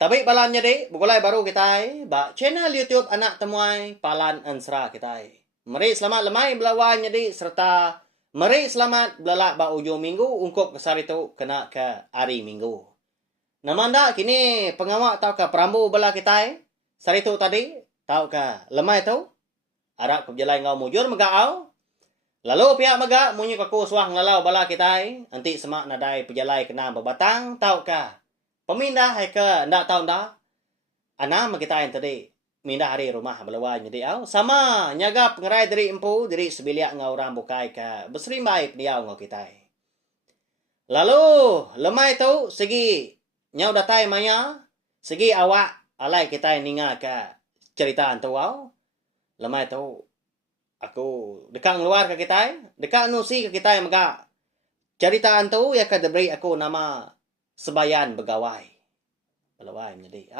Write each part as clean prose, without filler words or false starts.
Tapi balan jadi, bukulai baru kita, ba channel YouTube anak temuai palan ansra kita. Mari selamat lemai belawan jadi serta mari selamat belala ba ujung minggu ungkop kesar itu kena ke hari minggu. Namanda kini pengawak tau ke perambu bela kita, sari itu tadi tau ke lemai itu, arah ke jalan ngau mujur megaau. Lalu pihak mega munyi kaku suah ngelalau bala kita, anti semak nadai pejalai kena bebatang tau ke. Pemindah hai ke ndak tahu ndak. Ana kita yang tadi mindah hari rumah belawan jadi au sama nyaga pengerai dari empu dari sebiliak ngau orang bukai ke besrimbai peniau ngau kita. Lalu lemai tu segi nyau datai maya segi awak alai kita ninga ke cerita antu au. Lemai tu aku dekat luar ke kita, dekat nusi ke kita yang mega cerita antu ya ke diberi aku nama sebayan begawai. Belawai menjadi.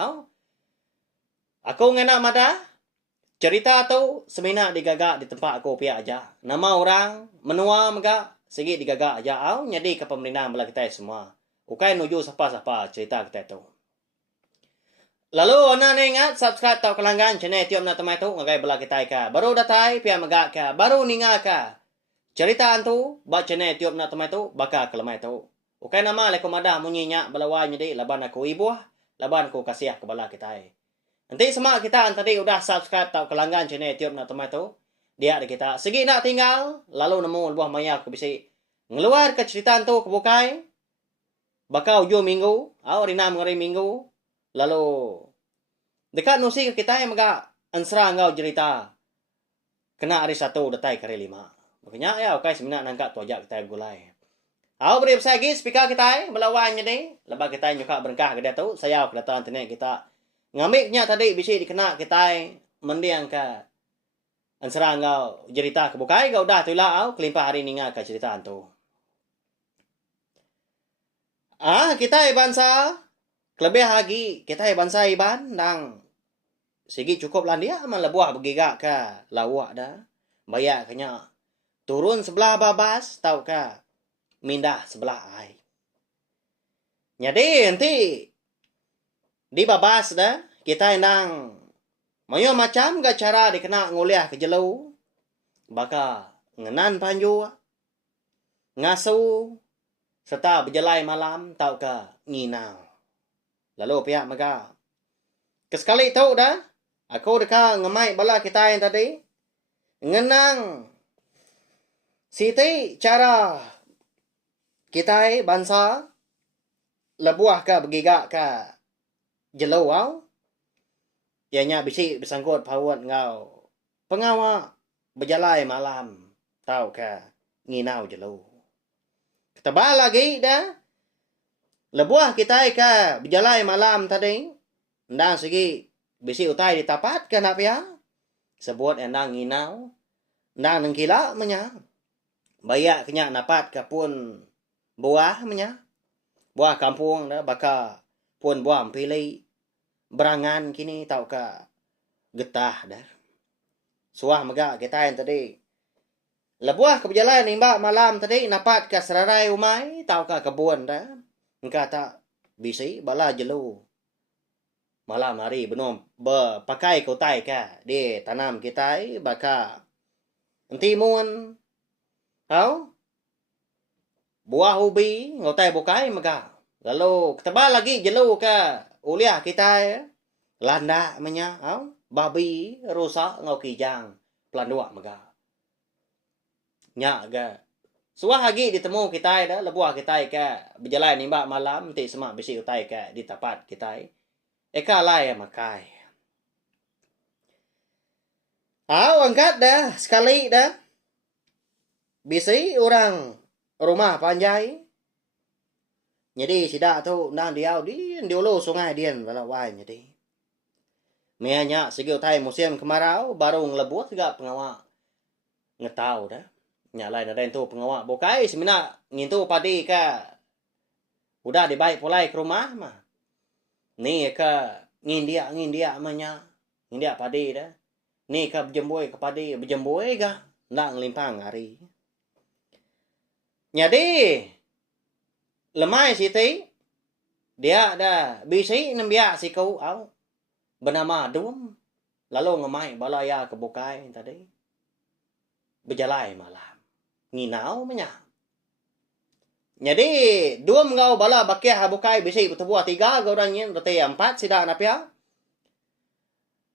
Aku ngena mada cerita tu semina digagak di tempat aku pihak aja. Nama orang menua mega segi digagak aja jadi ke pemerintahan bela kita semua. Ukai nuju siapa-siapa cerita kita tu. Lalu ana ingat subscribe tau kelanggan channel tiap na temai tu ngagai bela kita ka. Baru datai pihak mega ka, baru ninga ka. Cerita antu ba channel tiap na temai tu baka kelemai tu. Ukai nama lekom ada munyinya belawai jadi laban aku ibu, laban aku kasih ke bala kita. Nanti semua kita tadi udah subscribe tau kelanggan channel tiap na temai tu. Dia ada kita. Segi nak tinggal lalu nemu buah maya aku bisa ngeluar ke cerita antu kebukai. Baka ujung minggu, rinam ngari minggu. Lalu dekat nusi ke kita yang mega ansra ngau cerita. Kena hari 1 detai kari 5. Makanya ya okay semina nangka tu aja kita gulai. Beri besar lagi speaker kita melawan jadi lepas kita nyuka berkah ke dia tu saya kedatangan tenek kita ngamiknya tadi bisa dikena kita mendiang ke ansra ngau cerita kebukai kau dah tu lah kelimpah hari ninga ke cerita tu. Kita bangsa lebih lagi kita bangsa iban nang segi cukup lah dia aman lebuah begigak ke lawak dah bayak kenya turun sebelah babas tau ke mindah sebelah ai. Jadi nanti di babas dah kita nang mayo macam ga cara dikena nguliah ke jelau baka ngenan panju ngasu serta berjelai malam tau ke nginau. Lalu pihak mega kesekali tau dah aku deka ngemai bala kita yang tadi ngenang siti cara kita bangsa lebuah ke begigak ke jelau au ianya bisi bersangkut pawat ngau pengawak berjalai malam tau ke nginau jelau. Ketebal lagi dah lebuah kita ke berjalai malam tadi ndang segi bisi utai ditapat ke nak pia sebut endang nginau ndang nengkila menya bayak kenya napat ke pun buah menya buah kampung dah baka pun buah pilih berangan kini tau ke getah dah suah mega kita yang tadi lebuah ke berjalan nimba malam tadi napat ke serarai umai tau ke kebun dah engkau tak bisi bala jelu malam hari benom pakai kotai ke di tanam kita baka enti mun tau buah ubi ngotai bukai mega lalu ketebal lagi jelu ke uliah kita landa menya babi rusak ngau kijang pelandua mega nya ga suah lagi ditemu kita dah lebuah kita ke berjalan nimba malam ti semak bisi utai ke di tapat kita eka lai makai angkat dah sekali dah bisi orang rumah panjai jadi sidak tu nang diau di ulu sungai dian balawai jadi mianya segi utai musim kemarau baru ngelebut juga pengawak ngetau dah nyalai ada itu pengawak bokai semina ngintu padi ke udah dibaik pulai ke rumah mah ni ke ngindia manya ngindia padi dah ni ke berjembui ke padi berjembui ga ndak ngelimpang hari jadi lemai siti Dia dah bisi nambia si kau au bernama Duom. Lalu ngemai balaya ke bukai tadi. Berjalai malam. Nginau menya. Jadi Duom ngau bala bakia bukai bisi bertubuh 3 gau ranyin rete 4 sida napia.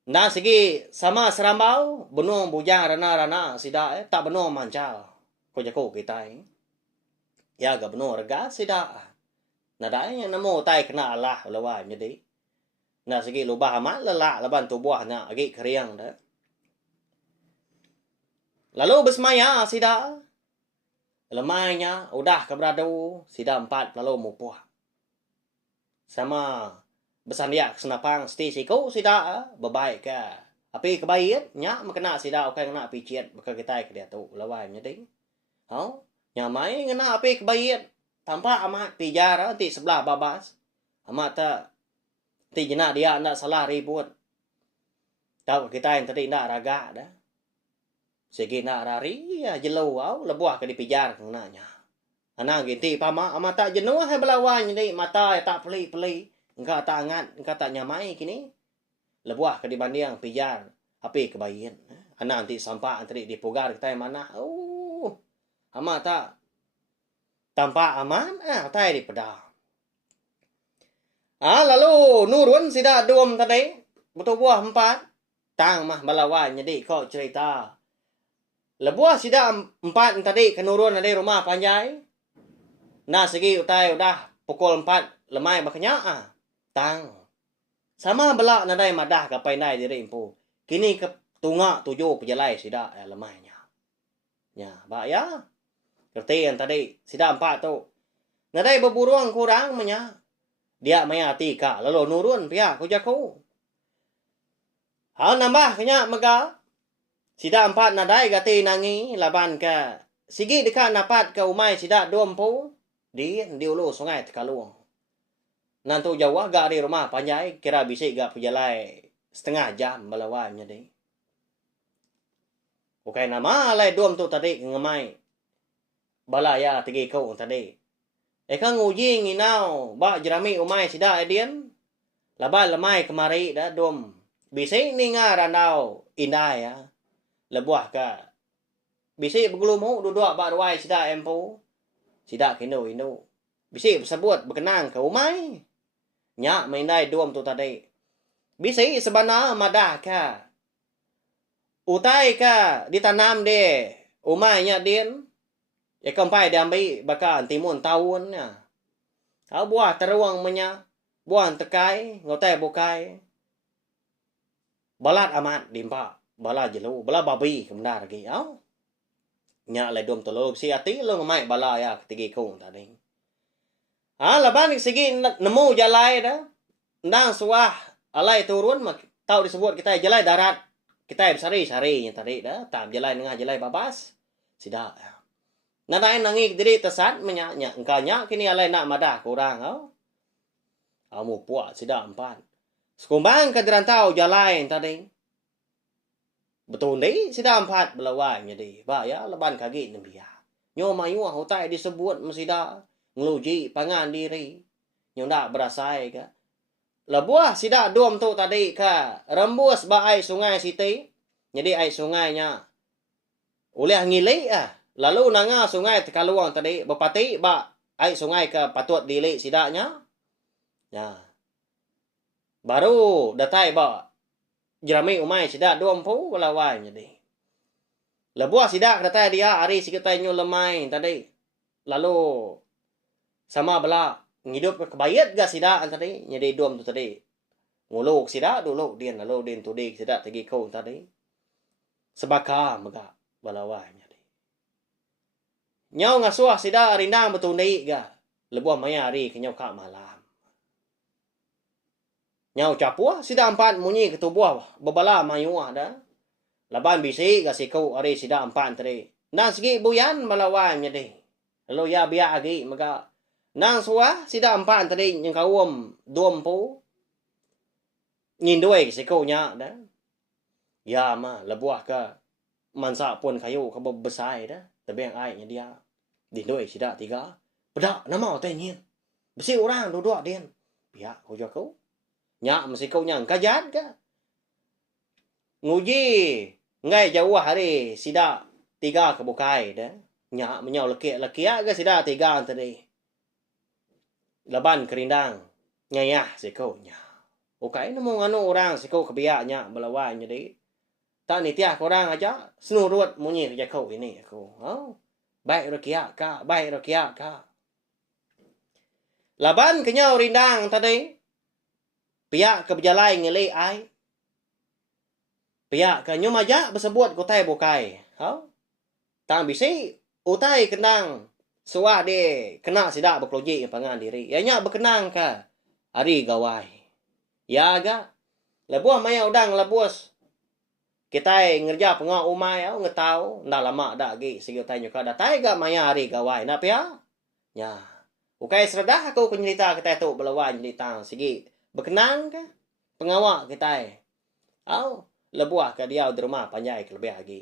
Nah segi sama serambau benung bujang rana sida tak benung mancau. Ko jako kita ya ga benung rega sida. Nah dai namo tai kena Allah lawa jadi. Nah segi lubah amat lelak laban tubuh na agi keriang dah. Lalu bersemaya sida. Lemainya udah keberadu sida 4 lalu mupuh. Sama besandiak senapang sti siku sida bebaik ke. Api kebaik nya makena sida okay ngena piciet baka kita ke dia tu lawan jadi. Hau nya mai ngena api kebaik tanpa amat pijar ti sebelah babas. Amat tak ti jena dia nak salah ribut. Tahu kita yang tadi nak raga dah. Segi nak rari ya jelo au lebuah ke dipijar kenanya. Ana ginti pama amata jenuh hai belawan jadi mata tak peli-peli. Engkau tak angat, engkau tak nyamai kini. Lebuah ke dibanding pijar api kebayin. Ana nanti sampai antri dipugar kita yang mana. Amata tanpa aman tai di pedang. Lalu nurun sida Duom tadi betul buah 4 tang mah belawan jadi kau cerita. Lebuah sida 4 tadi kenurun dari rumah panjai. Nah segi utai udah pukul 4 lemai bakanya tang. Sama belak nadai madah ke painai diri impu. Kini ke tunga 7 pejalai sida lemainya. Ya, bak ya. Kerti yang tadi sida 4 tu. Nadai berburuang kurang menya. Dia mayati ka lalu nurun pihak kujaku. Nambah kenya mega. Sida 4 nadai gati nangi laban ke. Sigi dekat napat ke umai sida 2 pu. Di ulu sungai Tekaluang. Nantu jauh agak dari rumah panjai. Kira bisik gak pejalai setengah jam belawan jadi. Bukai nama alai 2 tu tadi ngemai. Balaya tegi kau tadi. Kan nguji nginau. Bak jerami umai sida edian. Laban lemai kemari dah 2. Bisik ni ngaranau indah ya. Lebuah ka. Bisik bergulumu duduk bak ruai sida empu. Sida kino. Bisik bersebut berkenang ke umai. Nyak mainai 2 tu tadi. Bisik sebenar madah ka. Utai ka ditanam de. Umai nya din. Ya kampai diambil bakal timun tahun ya. Buah teruang menya. Buah tekai. Ngotai bukai. Balat amat dimpa. Bala jelu. Bala babi kebenar lagi. Nyak lai 2 tu lo. Si hati lo ngemai bala ya ketigi kong tadi. Laban segi nemu jalai dah. Ndang suah alai turun. Tahu disebut kita jalai darat. Kita besari-sari tadi dah. Tak jalai nengah jalai babas. Sida ya. Nadai nangi diri tesat menyaknya. Engkanya kini alai nak madah kurang. Mu puak sida 4. Sekumbang ke dirantau jalai tadi. Betul ni sida 4 belawan jadi. Ba ya leban kaki nembia. Nyo mayu hutai disebut mesida ngeluji pangan diri. Nyo ndak berasai ka. Lebuah sida 2 tu tadi ka rembus ba ai sungai siti. Jadi ai sungainya oleh ngilai lalu nanga sungai Tekaluang tadi bepati ba ai sungai ke patut dili sidanya. Ya. Baru datai ba jerami umai sida 2 pu lawan jadi. Lebuah sida datai dia hari sikitai nyu lemai tadi. Lalu sama bela ngidup kebayat ga sida tadi jadi 2 tu tadi. Nguluk sida dulu dia lalu din tu dik sida tegi kau tadi. Sebaka mega balawan jadi. Nyau ngasuah sida rindang betul ni ga. Lebuah maya hari kenyau kak malam. Nyau capua sida 4 munyi ketubuh bebala mayuah dah. Laban bisi ga sikau hari sida 4 tadi. Nang segi buyan balawan jadi. Lalu ya biak lagi mega. Nang suah sida 4 tadi yang kawum 2 pu. Ngindui sikau nya dah. Ya mah lebuah ka mansa pun kayu ka besar dah. Tapi yang ai nya dia. Dindoi sida 3. Pedak nama teh nyin. Besi orang duduk din. pihak ko jako. Nya masikaw nya kajad ka. Nguji ngai jauh hari sida 3 kebukai dah. Nya menyau laki aga sida 3 tadi. Laban kerindang ngayah sikau nya. Okay namo ngano orang sikau kebiaknya belawan jadi. Tak ni tiah korang aja senurut munyi jako ini aku. Oh. Baik rakyat ka, baik rakyat ka. Laban kenyau rindang tadi. Pihak keberjalai ngeli ai. Pihak ke nyumaja bersebut kutai bukai. Ha? Tang bisi utai kenang suah de kena sidak berkeloji pangan diri. Ianya berkenang ka hari gawai. Ya ga. Lebuah maya udang lebus. Kita ngerja pengak umai au ngetau ndak lama dak gi segi utai nyuka datai ga maya hari gawai. Na pia? Ya. Ukai seredah aku kenyerita kita tu belawan nyerita segi berkenang ka pengawak kita. Au lebuah ke dia di rumah panjai ke lebih lagi.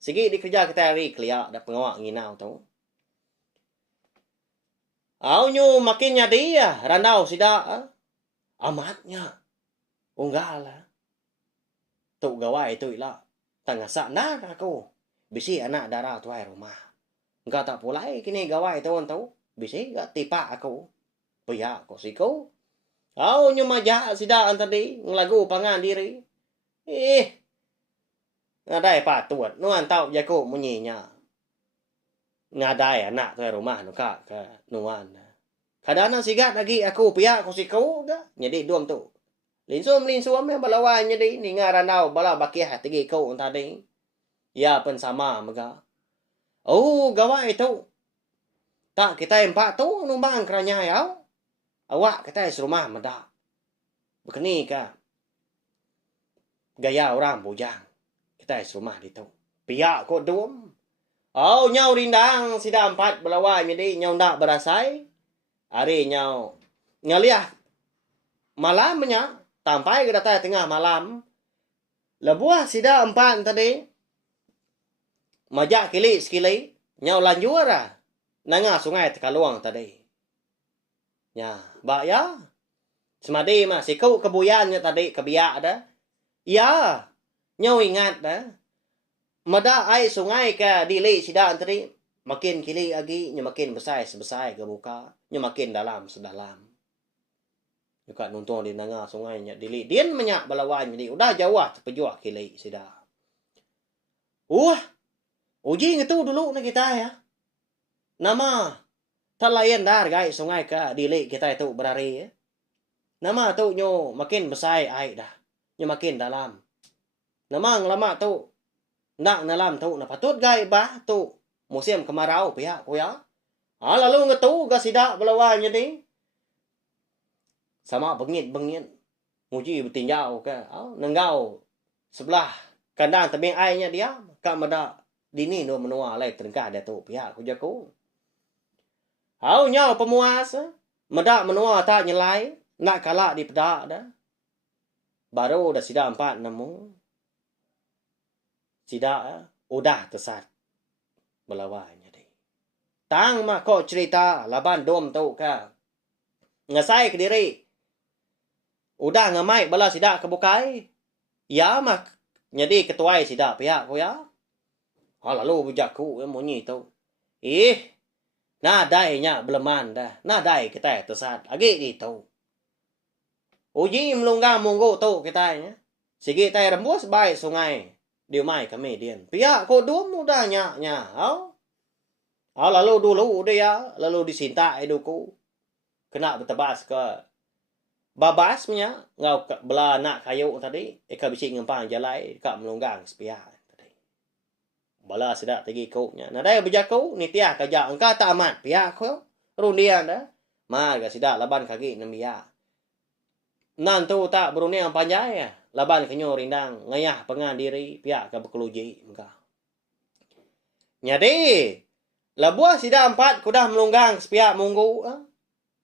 Segi dikerja kita hari keliak dah pengawak nginau tu. Au nyu makinnya dia randau sida amatnya. Unggal lah. Tu gawai tu ilah. Tengah sana aku. Bisi anak darah tuai rumah. Enggak tak pulai kini gawai tu tahu. Bisi gak tipa aku. Pihak ko siku. Au nyu majak sida tadi ngelagu pangan diri. Ngadai patut nuan tau jago munyinya. Ngadai anak tuai rumah nu ka ke nuan. Kadana sigat lagi aku pihak ko siku ga. Jadi duam tu. Linsum yang balawan jadi ni ngaranau bala bakiah tegi kau tadi. Ya pen sama mega. Oh gawai tu. Tak kita empat tu numbang keranya ya. Awak kita serumah meda. Begini ka. Gaya orang bujang. Kita serumah di tu. Pihak ko duam. Oh nyau rindang sida 4 balawan jadi nyau ndak berasai. Hari nyau ngaliah malamnya sampai ke datang tengah malam. Lebuah sida 4 tadi. Majak kili sekili. Nyau lanjur lah. Nangah sungai tekaluang tadi. Ya. Bak ya. Semadi mah. Sikau kebuyannya tadi. Kebiak dah. Ya. Nyau ingat dah. Mada air sungai ke dili sida tadi. Makin kili lagi. Nya makin besar sebesar ke muka. Nya makin dalam sedalam. Juga nonton di tengah sungainya dili. Dian menyak balawan jadi udah jauh terpejuah kili sida. Uji itu dulu na kita ya. Nama talayan dar guys sungai ka dili kita itu berari ya. Nama tu nyo makin besar air dah. Nyo makin dalam. Nama lama tu nak dalam tu na patut guys bah tu musim kemarau pihak ko ya. Lalu ngetu ga sida balawan jadi. Sama bengit-bengit. Nguji bertinjau ke. Nenggau sebelah kandang tebing airnya dia. Kak mada dini no menua lai terengkah dia tu. Pihak ku jaku. Nyau pemuas. Mada menua tak nyelai. Nak kalak di pedak dah. Baru dah sida 4 nemu. Sida udah tersat. Belawanya deh. Tang mah kok cerita. Laban dom tu ka. Ngasai ke diri. Udah ngamai bala sida kebukai. Ya mah. Jadi ketuai sida pihak ko ya. Lalu bujakku munyi tu. Nadainya beleman dah. Nadai kita tersat. Lagi gitu. Uji melunggang munggu tu kita ya. Sigi tay rembus baik sungai. Diumai kami dian. Pihak ko dum udah nya. Lalu dulu dia. Lalu disinta eduku. Kena bertebas ke babasnya ngau bela nak kayu tadi eka bisi ngempang jalai ka melunggang sepia tadi bala sedak tegi koknya nah dai berjaku ni tiah kaja engka tak amat pia ko rundian dah ma ga sedak laban kaki nemia nan tu tak beruniang panjai laban kenyo rindang ngayah pengan diri pia ka berkeluji engka nyadi labuah sida 4 kudah melunggang sepia munggu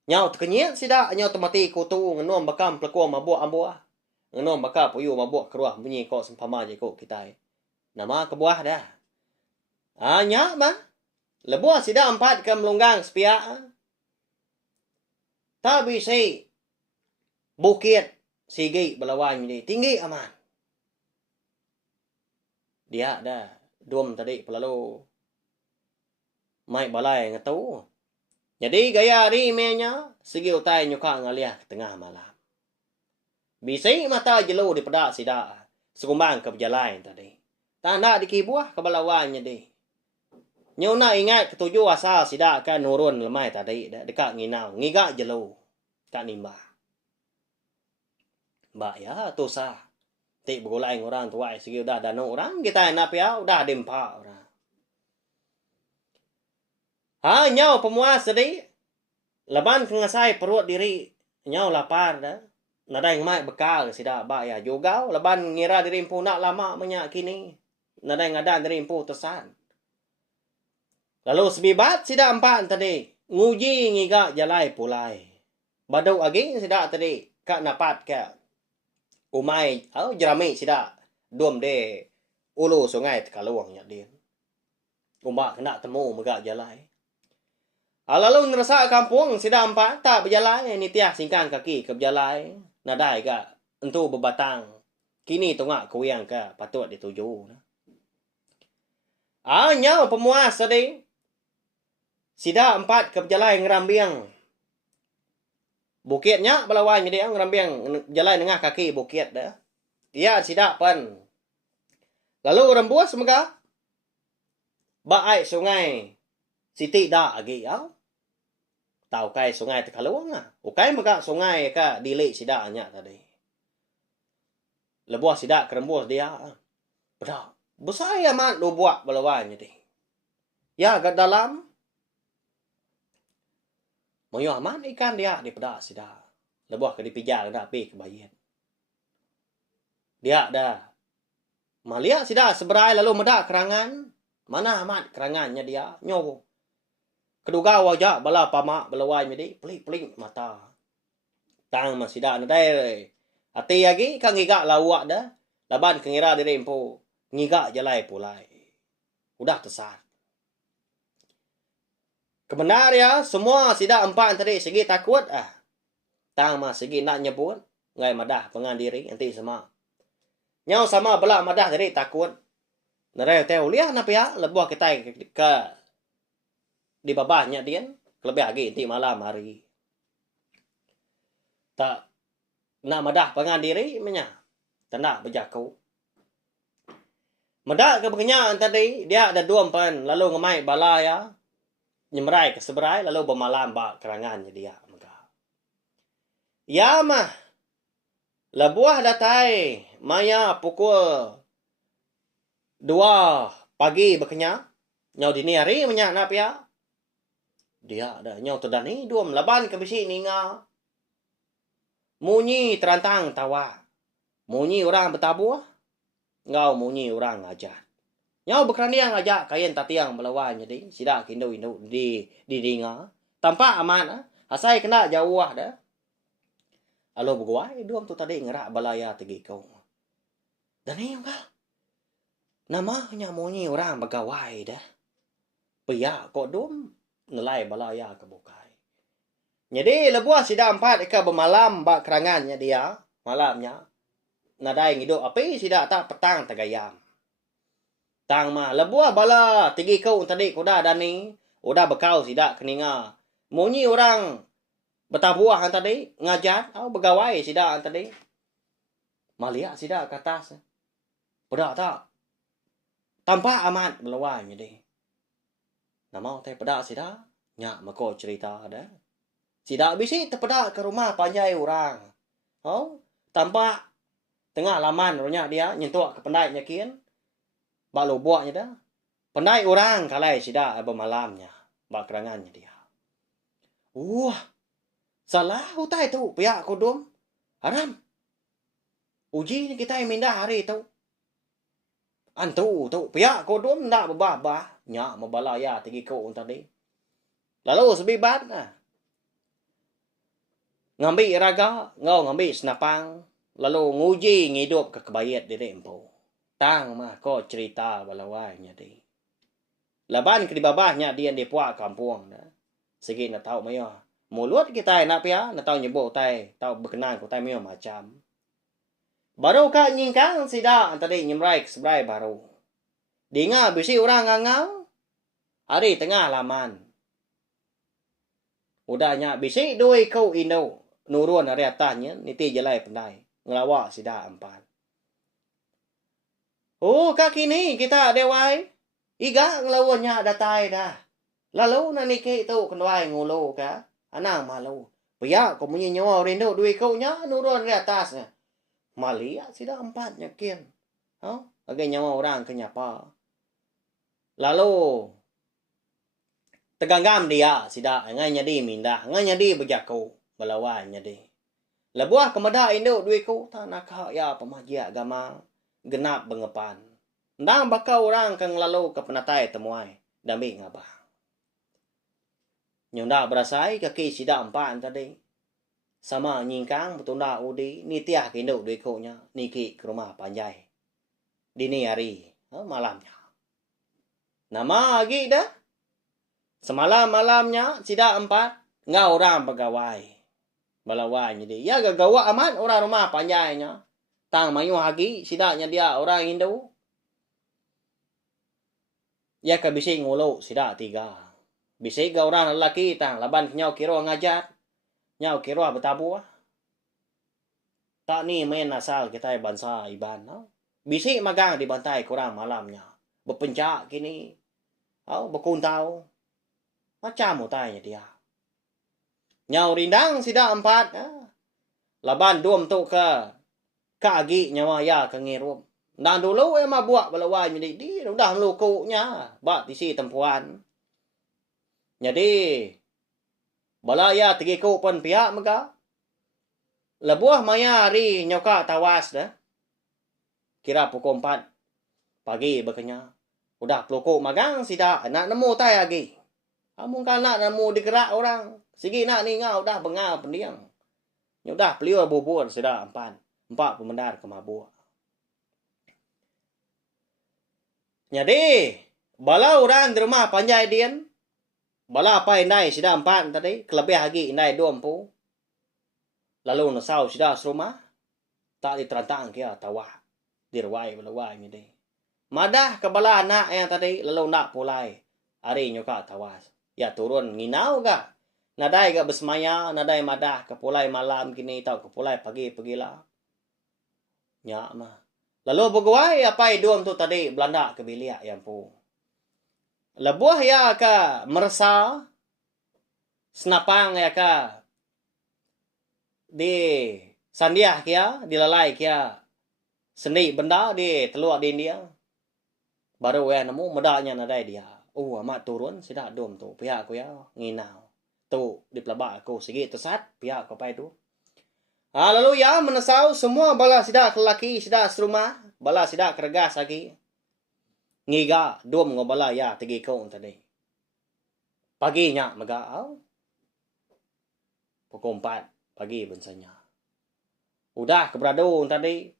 Nyau terkenyit sida nyau temati kutu ngenom bakam pelekuang mabuk ambuah. Ngenom bakal puyu mabuk keruah bunyi kok sempama je kok kita. Nama kebuah dah. Nyak mah. Lebuah sida 4 ke melunggang sepia. Tak bisa bukit sigi balawan ni tinggi aman. Dia dah duam tadi pelalu mai balai ngatu. Jadi gaya ri menya segi utai nyuka ngaliah tengah malam. Bising mata jelo di pedak sida sekumbang ke berjalan tadi. Tanda di kibuah ke balawannya di. Nyona ingat ketujuh asal sida kan nurun lemai tadi dekat nginau ngigak jelo kat nimba. Mbak ya tu sah. Tik bergulai orang tua segi udah danu orang kita nak ya udah dempa orang. Nyau pemuas tadi laban kengasai perut diri nyau lapar dah. Nadai ngamai bekal sida ba ya juga laban ngira diri empu nak lama menyak kini. Nadai ngadan diri empu tesan. Lalu sebibat sida empat tadi nguji ngiga jalai pulai. Badau agi sida tadi kak napat ke umai jerami sida duam de ulu sungai tekaluangnya dia. Umak kena temu megak jalai. Lalu nerasa kampung sida empat tak berjalai ni tiah singkang kaki ke berjalai. Nadai ka entu berbatang. Kini tengah kuyang ka patut dituju. Nyau pemuas tadi. Sida empat ke berjalai ngerambiang. Bukitnya balawan jadi ngerambiang jalan tengah kaki bukit dah. Dia sida pan. Lalu rembus mega. Baai sungai. Siti dak agi au. Tahu kai sungai tekaluang ah. Ukai mega sungai ka dilik sida nya tadi. Lebuah sida kerembus dia. Bedak. Besar amat lu buat balawan jadi. Ya kat dalam moyo aman ikan dia di pedak sida. Lebuah ke dipijal dah pi ke bayin. Dia dah. Malia sida seberai lalu medak kerangan. Mana amat kerangannya dia. Nyowo. Keduga wajah bala pamak belawai jadi pelik-pelik mata. Tang masida nadai. Ati lagi kan ngigak lawak dah. Laban kengira diri empu. Ngigak jalai pulai. Udah tesat. Kebenar ya, semua sida empat tadi segi takut Tang mas segi nak nyebut. Ngai madah pengan diri nanti sama. Nyau sama belak madah tadi takut. Narai teu liah napa ya lebuah kita ke di babahnya dia lebih lagi nanti malam hari. Tak nak madah pengan diri menya. Tanda berjaku. Medak ke pengenyan tadi dia ada dua empan lalu ngemai bala ya. Nyemerai ke seberai lalu bermalam bak kerangannya dia. Ya mah. Lebuah datai. Maya pukul 2 pagi berkenya. Nyau dini hari menyak nap ya. Dia ada nyau terdani. Dua melaban ke bisi ninga. Munyi terantang tawa. Munyi orang bertabuh. Ngau munyi orang ngajak. Nyau berkeraniang ngajak kain tatiang melawan jadi. Sida kindu-kindu di dinga. Tampak aman. Asai kena jauh dah. Alo berguai. Dua tu tadi ngerak balaya tegi kau. Dan ini enggak. Namanya munyi orang bergawai dah. Pia kok dum. Nelai balaya ke bukai. Jadi lebuah sida empat ika bermalam bak kerangannya dia. Malamnya. Nadai ngidup api sida tak petang tagayam. Tang mah lebuah bala tigi kau tadi kuda dani. Udah bekau sida keninga. Munyi orang betabuah tadi ngajat atau begawai sida tadi. Malia sida ke atas. Pedak tak. Tampak amat melawan jadi. Nama teh pedak sida. Nyak mako cerita ada. Sida bisi terpedak ke rumah panjai orang. Tampak tengah laman ronya dia nyentuh ke pendai nyakin. Bak lobuaknya dah. Pendai orang kalai sida bermalamnya. Bak kerangannya dia. Salah hutai tu pihak kodom. Haram. Uji ni kita yang mindah hari tu. Antu tu pihak kodom nak berbah-bah. Nyak membalaya tinggi kau tadi. Lalu sebibat ngambil raga, ngau ngambil senapang. Lalu nguji ngidup ke kebayat diri empu. Tang mah kau cerita balawainya di. Laban ke di babahnya dia di puak kampung dah. Segi nak tahu maya. Mulut kita nak pia, nak tahu nyebut tai, tahu berkenan ko tai mio macam. Baru ka nyingkang sida tadi nyemrai sebrai baru. Dinga bisi orang ngangau. Hari tengah laman. Udahnya bisi doi kau ino. Nurun hari atasnya, niti jelai pandai. Ngelawak sida empat. Oh, kaki ni kita dewai. Iga ngelawannya datai dah. Lalu na niki tu kendai ngulo ka. Anang malu. Pia ko munyi nyawa rindo duit kau nya nurun di atasnya. Malia sida empat nyakin. Agak nyawa orang kenyapa. Lalu teganggam dia sida ngai nyadi mindah, ngai nyadi berjaku belawan nyadi. Lebuah kemada indo duit kau tak nak ya pemajia agama genap bengepan. Ndang bakal orang kang lalu ke penatai temuai dami ngabah. Nyunda berasai kaki sida empat tadi. Sama nyingkang betunda udi nitiah kindo duit kau nya niki ke rumah panjai. Dini hari malamnya. Nama lagi dah. Semalam malamnya sida empat ngau orang pegawai. Balawai jadi ya gagawa amat orang rumah panjainya. Tang mayu hagi sidanya dia orang Hindu. Ya ka bisi ngulo sida tiga. Bisi ga orang lelaki tang laban nyau kiro ngajar. Nyau kiro betabu. Tak ni main asal kita bangsa iban. Bisi magang di bantai kurang malamnya. Berpencak kini. Berkuntau. Macam mutanya dia. Nyau rindang sida empat. Laban duam tu ke kagi nyawa ya ke ngirum. Dan dulu emang buat balawai jadi di udah melukuknya. Bak tisi tempuan. Jadi balaya tigiku pun pihak mega. Lebuah maya hari nyoka tawas dah. Kira pukul 4 pagi bekenya. Udah pelukuk magang sida nak nemu tai lagi. Amun kan nak nemu digerak orang. Sigi nak ni ngau dah bengal pendiang. Udah beliau bubur sida empat pemendar ke mabuk. Jadi bala orang di rumah panjai dian. Bala apa indai sida empat tadi kelebih lagi indai 20. Lalu nasau sida serumah. Tak diterantang kia tawah. Dirwai balawai ni deh. Madah ke bala anak yang tadi lalu nak pulai. Hari nyoka tawas. Ya turun nginau ga. Nadai ga bersemaya, nadai madah ke pulai malam kini tau ke pulai pagi pergilah. Nyak mah. Lalu berguai apa idum tu tadi Belanda ke bilik yang pu. Lebuah ya ka merasa senapang ya ka di sandiah kia, dilalai kia. Seni benda di telur di India. Baru ya nemu medaknya nadai dia. Amat turun sida dom tu pihak aku ya nginau. Tu di pelabak aku segi tersat pihak aku pai tu. Lalu ya menesau semua bala sida lelaki sida serumah, bala sida kergas lagi. Ngiga dom ngobala ya tegi kau tadi. Paginya mega pukul 4 pagi bensanya. Udah keberadu tadi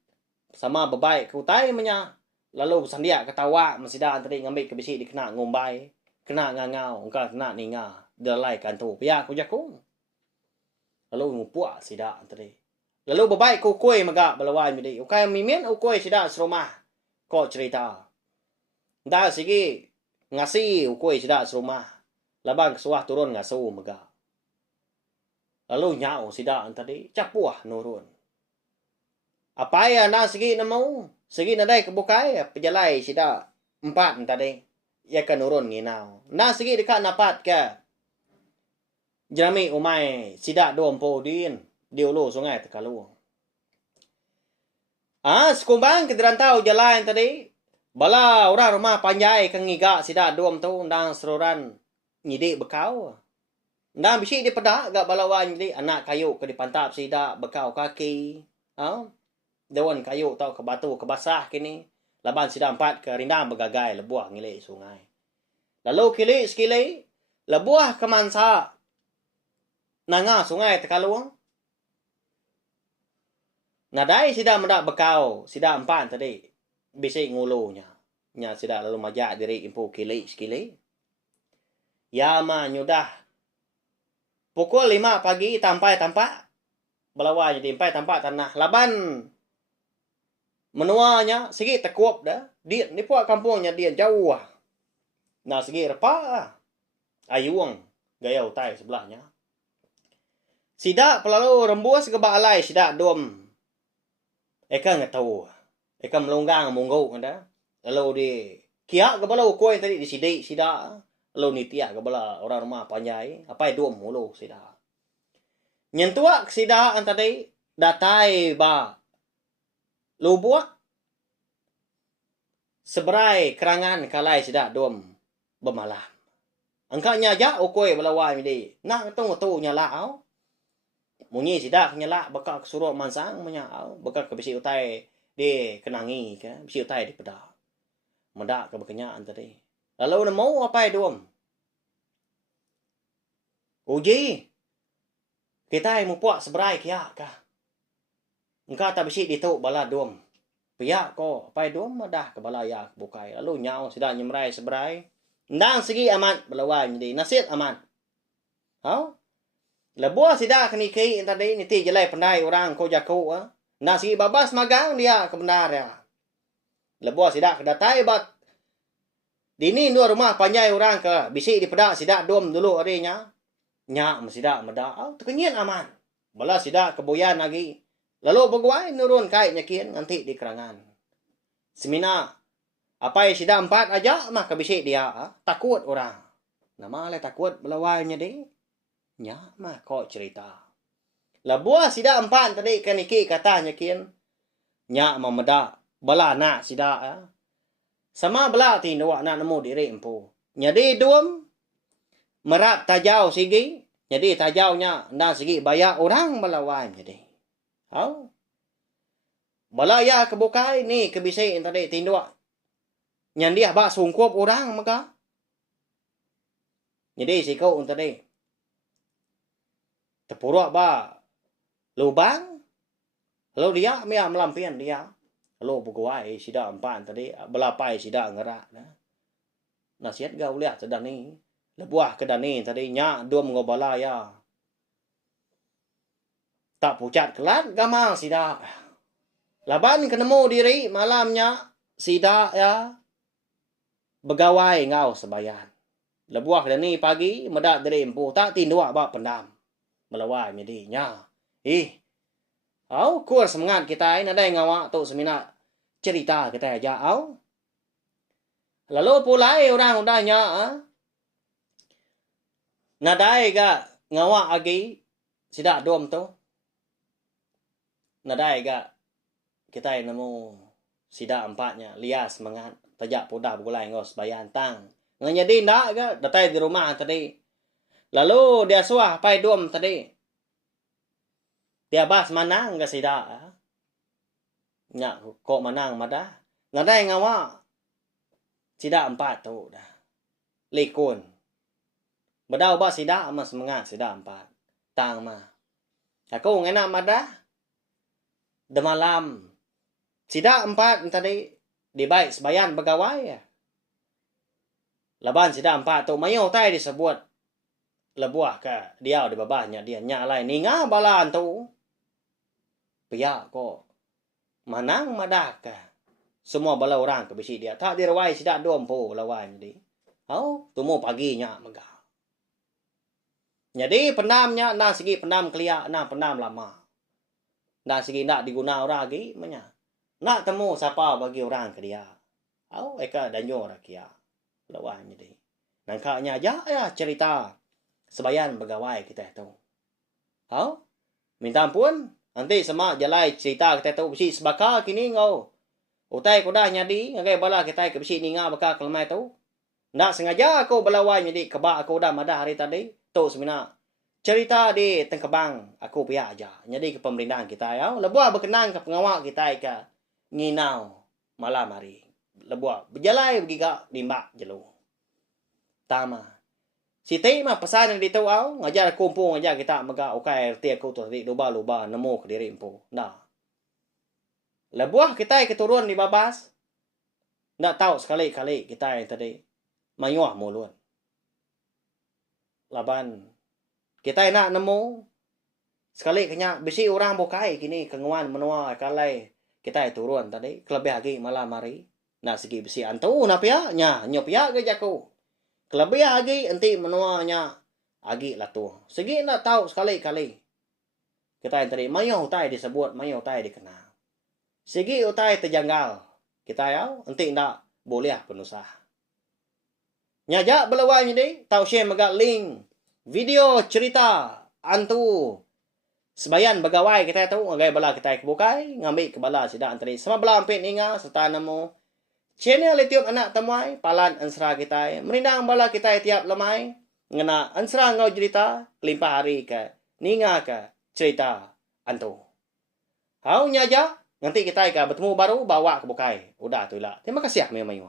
sama bebaik kutai menya. Lalu sandia ketawa masida tadi ngambil ke bisi dikena ngumbai, kena ngangau, engkau kena ninga, dalai kantu. Pia aku jakung. Lalu ngupuak sida tadi. Lalu bebaik ku kuih mega balawai midi. Ukai mimin ukoi sida serumah. Kau cerita. Dah sigi ngasi ukoi sida serumah. Labang kesuah turun ngasu mega. Lalu nyau sida tadi capuah nurun. Apa ya na segi nemu? Segi nadai kebukai pejalai sida 4 tadi. Ya kan nurun nginau. Na segi dekat napat ke. Jerami umai sida 20 din di ulu sungai Tekaluang. Sekumbang ke dirantau jalan tadi. Bala orang rumah panjai ke ngiga sida 20 tu ndang seruran nyidik bekau. Ndang bisi di pedak gak balawan jadi anak kayu ke dipantap sida bekau kaki. Daun kayu tau ke batu ke basah kini. Laban sida 4 ke rindang bergagai lebuah ngilik sungai. Lalu kilik sekili lebuah ke mansa nanga sungai Tekaluang. Nadai sida mendak bekau sida 4 tadi. Bisi ngulunya. Nya sida lalu majak diri impu kilik sekili. Ya ma nyudah Pukul 5 pagi tampai tampak Balawan jadi tampai tampak tanah. Laban menuanya segi tekuap dah. Dia ni puak kampungnya dia jauh ah. Nah segi repa ayuang gaya utai sebelahnya. Sida pelalu rembuas ke alai sida dom. Eka nggak tahu. Eka melonggang monggo ada. Lalu di kia ke bala ukoi tadi di sida. Lalu ni tia ke bala orang rumah panjai. Apa dom mulu sida. Nyentuak sida antadai datai ba lubuak seberai kerangan kalai sida dom bemalam. Angkanya ja ukoi balawa mi di. Nak tu nyala au. Munyi sida nyala bakal suruh mansang menyau bakal ke bisi utai di kenangi ke bisi utai di peda. Medak ke bekenya antadai. Lalu mau apa dom? Uji. Kita yang mempuak seberai kia kah? Engkau tak bisi dituk bala dom. Pihak ko, pai dom dah ke bala ya bukai. Lalu nyau sudah nyemrai seberai. Ndang segi amat belawai jadi nasit amat. Hau? Lebuah sida kini kei tadi niti jelai pandai orang ko jaku ah. Ndang segi babas magang dia ke benar ya. Lebuah sida kedatai bat. Dini dua rumah panjai orang ke bisi di pedak sida dom dulu adanya. Nya masida meda au tekenyen aman. Bala sida keboyan lagi. Lalu pegawai nurun kai nyakin nanti di kerangan. Semina apa yang sida 4 aja mah kabisi dia takut orang. Nama le takut belawainya deh. Nya mah kok cerita. Labuah sida 4 tadi kaniki kata nyakin. Nya mah meda bala nak sida sama bala tindak nak nemu diri empu. Jadi dom merap tajau sigi. Jadi tajaunya ndak segi bayar orang balawan jadi. Hau. Balaya kebukai ni kebisai tadi tindak. Nyan dia ba sungkup orang maka. Jadi si kau tadi. Tepuruk ba lubang. Lalu dia mia melampian dia. Lalu pegawai sida 4 tadi belapai sida ngerak nah. Nasihat gau lihat sedang ni. Lebuah ke dani tadi nya dom ngobala ya. Tak pucat kelat gamal sida. Laban kenemu diri malamnya sida ya. Begawai ngau sebayan. Lebuah ke dani pagi medak diri empu tak tindua ba pendam. Melawai jadi nya. Au kur semangat kita ini ada ngawak tu semina cerita kita aja au. Lalu pulai orang udahnya nadai ga ngawa agi sida dom tu. Nadai ga kita nemu sida 4-nya lias semangat tajak podah begulai ngos bayan tang. Nganyadi ndak ga datai di rumah tadi. Lalu dia suah pai dom tadi. Dia bas manang ga sida. Nya kok manang madah. Nadai ngawa sida 4 tu dah. Likun. Bedau ba sida mas semangat sida 4. Tang mah. Aku ngena madah. De malam. Sida 4 tadi dibaik sebayan pegawai ya. Laban sida 4 tu mayo tai disebut. Lebuah ka dia di babahnya dia nya lai ninga balan tu. Pia ko manang madah ka. Semua bala orang ke bisi dia. Tak dirawai sida dom po lawan jadi. Au tumu paginya megah. Jadi pendamnya nak segi pendam kelia nak pendam lama. Nak segi nak diguna orang lagi manya. Nak temu siapa bagi orang ke dia. Au eka danyo rakia. Lawan jadi. Nangkanya aja ya cerita sebayan pegawai kita tu. Au minta ampun nanti sama jalai cerita kita tu bisi sebaka kini ngau. Utai ko dah nyadi ngagai bala kita ke bisi ninga baka kelmai tu. Nak sengaja aku belawai jadi kebak aku dah madah hari tadi. Tu semina cerita di Tengkebang aku pihak aja. Jadi ke pemerintahan kita ya. Lebuah berkenan ke pengawal kita ke nginau malam hari. Lebuah berjalai begiga limbak jelu. Tama. Si mah pesan yang ditau au ngajar kumpul ngajar kita mega ukai RT aku tu tadi luba-luba nemu ke diri empu. Nah. Lebuah kita keturun di babas. Ndak tahu sekali-kali kita yang tadi mayuah mulun. Laban Kita nak nemu sekali kena bisi orang bukai kini kenguan menua kalai kita turun tadi kelebih lagi malam hari. Nah segi bisi antu na pia nya nyo pia ke jaku. Kelebih lagi enti menua nya agi lah tu. Segi nak tahu sekali-kali. Kita yang tadi mayo utai disebut, mayo utai dikenal. Segi utai terjanggal. Kita ya enti nak boleh penusah. Nyajak belawai ni tahu share megak link video cerita antu sebayan begawai kita tahu ngagai bala kita kebukai ngambil ke bala sida antri sama bala ampit ninga serta nemu channel YouTube anak temuai palan ansra kita merindang bala kita tiap lemai ngena ansra ngau cerita limpah hari ke ninga ke cerita antu hau nyaja nanti kita bertemu baru bawa kebukai udah tu lah terima kasih memang